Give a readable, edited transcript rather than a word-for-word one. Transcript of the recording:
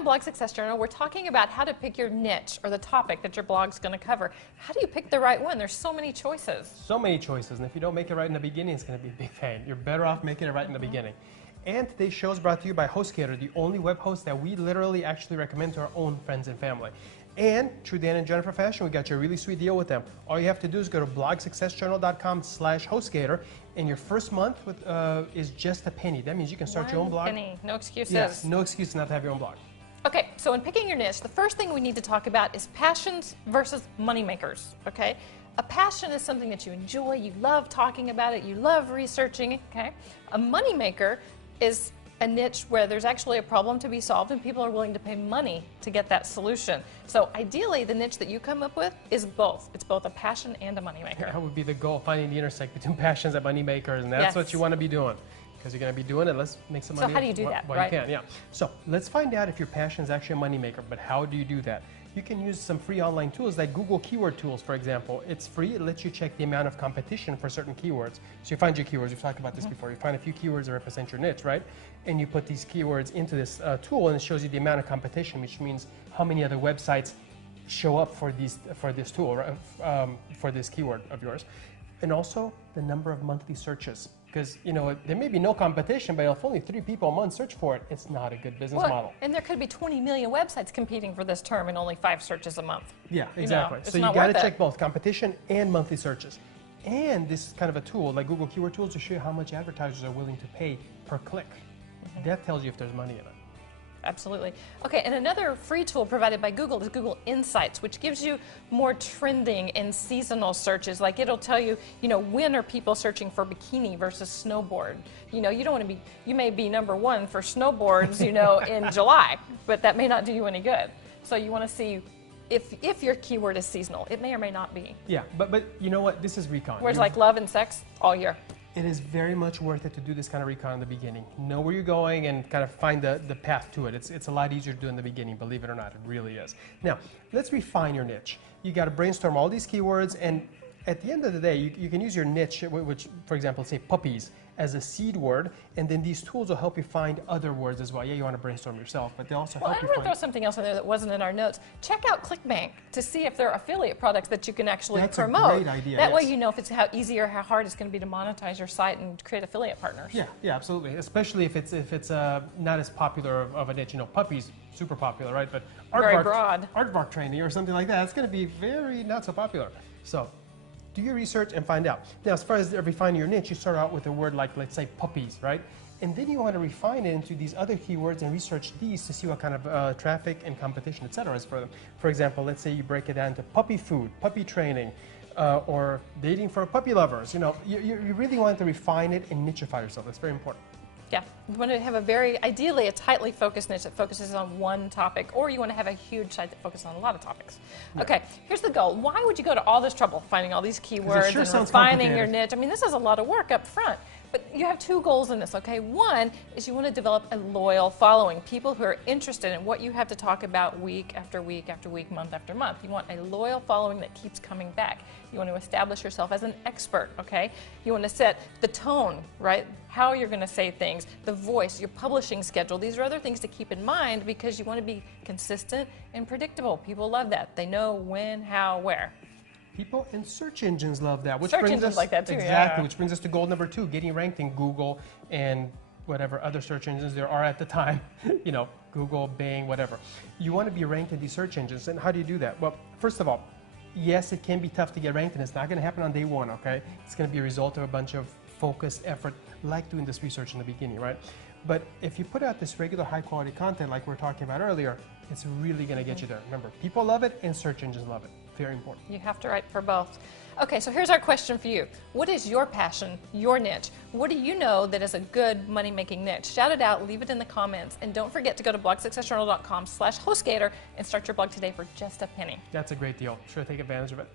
on Blog Success Journal, we're talking about how to pick your niche or the topic that your blog's going to cover. How do you pick the right one? There's so many choices. So many choices, and if you don't make it right in the beginning, it's going to be a big pain. You're better off making it right in the beginning. And today's show is brought to you by HostGator, the only web host that we literally actually recommend to our own friends and family. And through Dan and Jennifer Fashion, we got you a really sweet deal with them. All you have to do is go to blogsuccessjournal.com/HostGator, and your first month is just a penny. That means you can start your own blog. Penny, no excuses. Yes, no excuse not to have your own blog. Okay, so in picking your niche, the first thing we need to talk about is passions versus money makers, okay? A passion is something that you enjoy, you love talking about it, you love researching, okay? A money maker is a niche where there's actually a problem to be solved and people are willing to pay money to get that solution. So ideally, the niche that you come up with is both. It's both a passion and a money maker. That would be the goal, finding the intersect between passions and money makers, and that's what you want to be doing. Because you're going to be doing it, let's make some money. So how do you do that, while you can, yeah. So let's find out if your passion is actually a money maker, but how do you do that? You can use some free online tools like Google Keyword Tools, for example. It's free. It lets you check the amount of competition for certain keywords. So you find your keywords. We've talked about this before. You find a few keywords that represent your niche, right? And you put these keywords into this tool, and it shows you the amount of competition, which means how many other websites show up for this tool, for this keyword of yours. And also the number of monthly searches. Because, you know, there may be no competition, but if only 3 people a month search for it, it's not a good business model. And there could be 20 million websites competing for this term and only 5 searches a month. Yeah, exactly. You know, so you got to check both competition and monthly searches. And this is kind of a tool like Google Keyword Tools to show you how much advertisers are willing to pay per click. That tells you if there's money in it. Absolutely. Okay, and another free tool provided by Google is Google Insights, which gives you more trending and seasonal searches. Like it'll tell you, when are people searching for bikini versus snowboard? You don't want to be, you may be #1 for snowboards, in July, but that may not do you any good. So you want to see if your keyword is seasonal. It may or may not be. Yeah, but you know what? This is recon. Whereas like love and sex all year. It is very much worth it to do this kind of recon in the beginning. Know where you're going and kind of find the path to it. It's a lot easier to do in the beginning, believe it or not. It really is. Now, let's refine your niche. You got to brainstorm all these keywords, and at the end of the day, you can use your niche, which, for example, say puppies, as a seed word, and then these tools will help you find other words as well. Yeah, you want to brainstorm yourself, but they also help you find... I'm going to throw something else in there that wasn't in our notes. Check out ClickBank to see if there are affiliate products that you can actually promote. That's a great idea, That way you know if it's how easy or how hard it's going to be to monetize your site and create affiliate partners. Yeah, absolutely. Especially if it's not as popular of a niche. Puppies, super popular, right? But very broad. Aardvark training or something like that, it's going to be very not so popular. So do your research and find out. Now, as far as refining your niche, you start out with a word like, let's say, puppies, right? And then you want to refine it into these other keywords and research these to see what kind of traffic and competition, et cetera, is for them. For example, let's say you break it down to puppy food, puppy training, or dating for puppy lovers. You really want to refine it and nicheify yourself. That's very important. Yeah, you want to have ideally a tightly focused niche that focuses on one topic, or you want to have a huge site that focuses on a lot of topics. Yeah. Okay, here's the goal. Why would you go to all this trouble finding all these keywords and refining your niche? I mean, this is a lot of work up front. But you have 2 goals in this, okay? One is you want to develop a loyal following, people who are interested in what you have to talk about week after week after week, month after month. You want a loyal following that keeps coming back. You want to establish yourself as an expert, okay? You want to set the tone, right? How you're going to say things, the voice, your publishing schedule. These are other things to keep in mind because you want to be consistent and predictable. People love that. They know when, how, where. People and search engines love that. Search engines like that too, exactly, which brings us to goal number 2, getting ranked in Google and whatever other search engines there are at the time. Google, Bing, whatever. You want to be ranked in these search engines, and how do you do that? Well, first of all, yes, it can be tough to get ranked, and it's not going to happen on day 1, okay? It's going to be a result of a bunch of focused effort, like doing this research in the beginning, right? But if you put out this regular high-quality content like we were talking about earlier, it's really going to get you there. Remember, people love it, and search engines love it. Very important. You have to write for both. Okay, so here's our question for you. What is your passion, your niche? What do you know that is a good money-making niche? Shout it out, leave it in the comments, and don't forget to go to blogsuccessjournal.com/HostGator and start your blog today for just a penny. That's a great deal. Sure, take advantage of it.